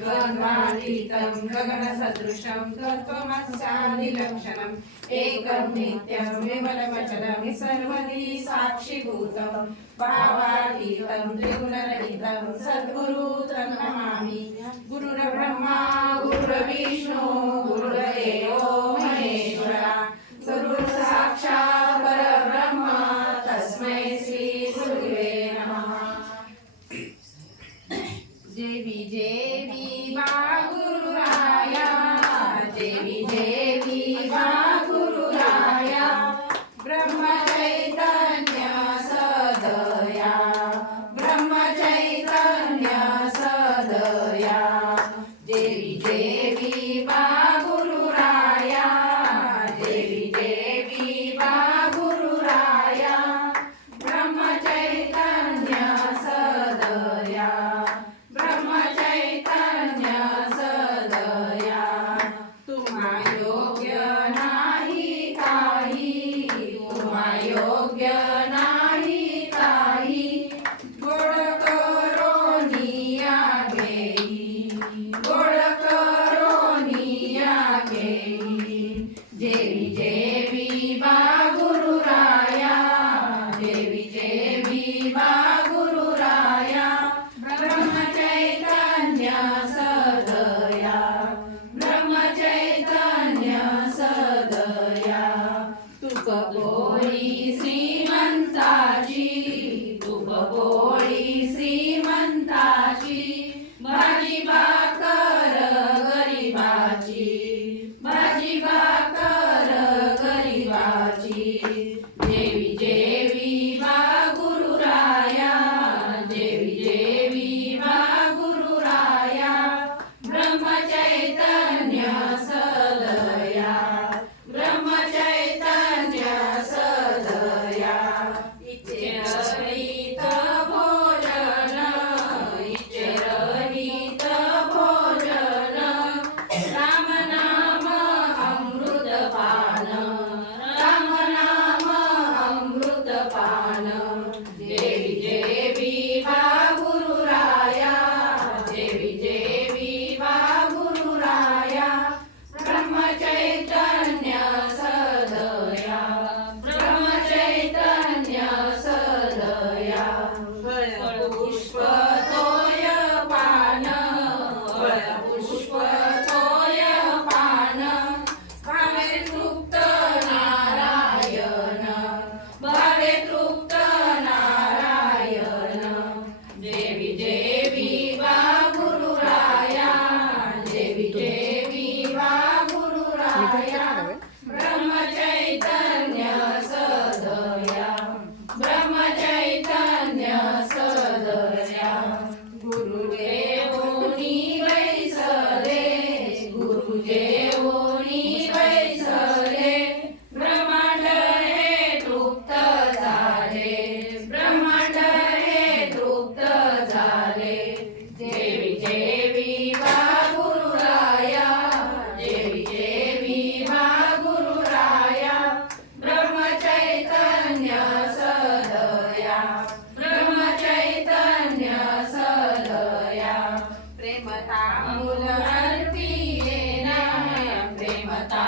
गगनातीतं गगनसदृशं तत्त्वमस्यादिलक्षणम् एकं नित्यं विमलवचनं सर्वदी साक्षिभूतं भावातीतं त्रिगुणरहितं सद्गुरुतं नमामि गुरुर्ब्रह्मा गुरुर्विष्णु tá?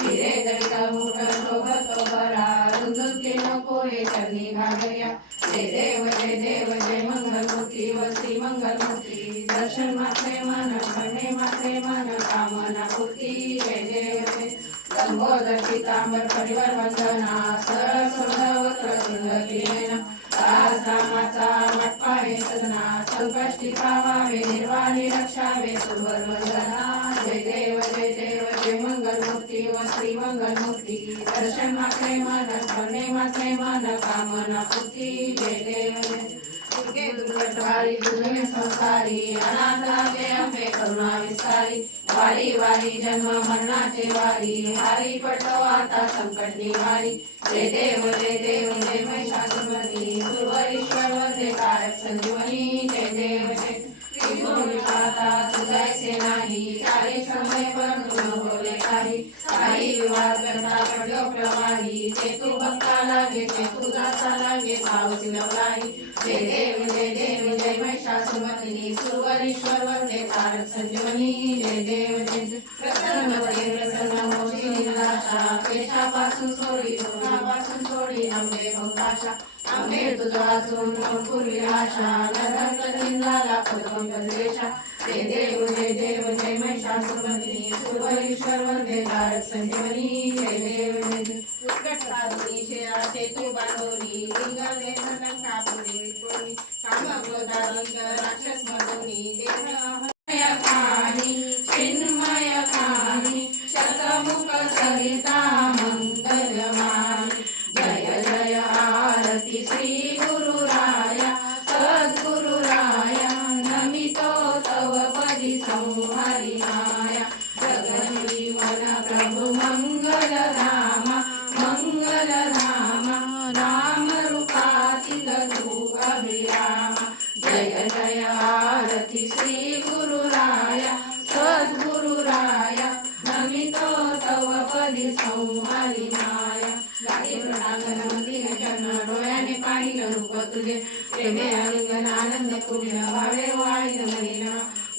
हिरे जडिता मूठ शोभतो बरा रुंदुके नको हे जय देव जय देव जय मंगलमूर्ती व मंगलमूर्ती. दर्शन मात्रे मन म्हणणे मात्रे मन कामना पूर्ती. जय देव जय लंबोदर पितांबर परिवार वंदना. सुंदर सुंदर रामाचा मटपावे सदना संकष्टी निर्वाणी रक्षावे सुवर वंदना जय देव जय देव जय व श्री मंगलमूर्ती दर्शन मात्रे मन स्मरणे मात्रे मन कामना पूर्ती जय देव जय दुर्गे दुर्गटवारी दुर्गे संसारी अनाथ वारी वारी जन्म मरणाचे वारी. हारी पटो आता संकट निवारी जय देव जय देव जय महिषासुरमर्दिनी दुर्वरीश्वर वंदे कारक संजीवनी. जय देव जय. त्रिभुवन तुझायचे नाही. चारी समय पण तुम काही. काही विवाद करता पडलो प्रवाही. ते तू भक्ता लागे ते तू दासा लागे पावसी नवलाई जय देव जय देव जय सुरवरीश्वर वंदे संजीवनी जय देव जय प्रसन्न वदे प्रसन्न निराशा केशापासून सोडी सोडी भंगाशा आंबे तुझा वाचून पूर्वी आशा नरहंत निंदाला पदकं प्रदेशा. जय देव जय देव जय महिषासुरमर्दिनी सुरवरीश्वर वंदे कारक संजीवनी जय देव जय जय उत्कट साधुनी शेरा सेतू बांधवली लिंगले लंका पुरी विटोली काम राक्षस मधुनी देह तुझे. प्रेमे अलिंगन आनंद पूर्ण भावे वाळीन मनीन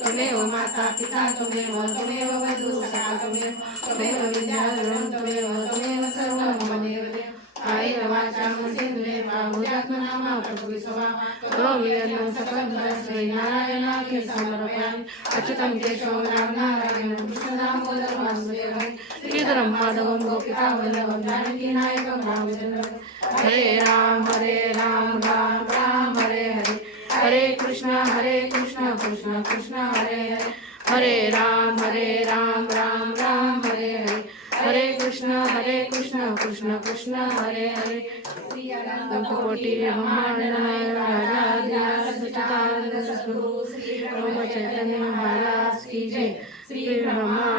त्वमेव माता पिता त्वमेव त्वमेव बंधु सखा त्वमेव त्वमेव विद्याधरं त्वमेव त्वमेव सर्वं मम देवदेव कायेन वाचा मनसेन्द्रिये वा बुद्धात्मनामा करोमि यज्ञं सकलं नारायणाख्ये समर्पयामि. अच्युतं केशवं रामनारायणं कृष्णदामोदरं श्रीधरं माधवं गोपिका वल्लभं जानकीनायकं रामचन्द्रं हरे राम हरे राम. राम राम हरे हरे. हरे कृष्ण हरे कृष्ण कृष्ण कृष्ण हरे हरे. हरे राम हरे राम राम राम हरे हरे. हरे कृष्ण हरे कृष्ण कृष्ण कृष्ण हरे हरे. कोटि ब्रह्मांड राजा सद्गुरु श्री ब्रह्म चैतन्य महाराज की जय श्री ब्रह्मानंद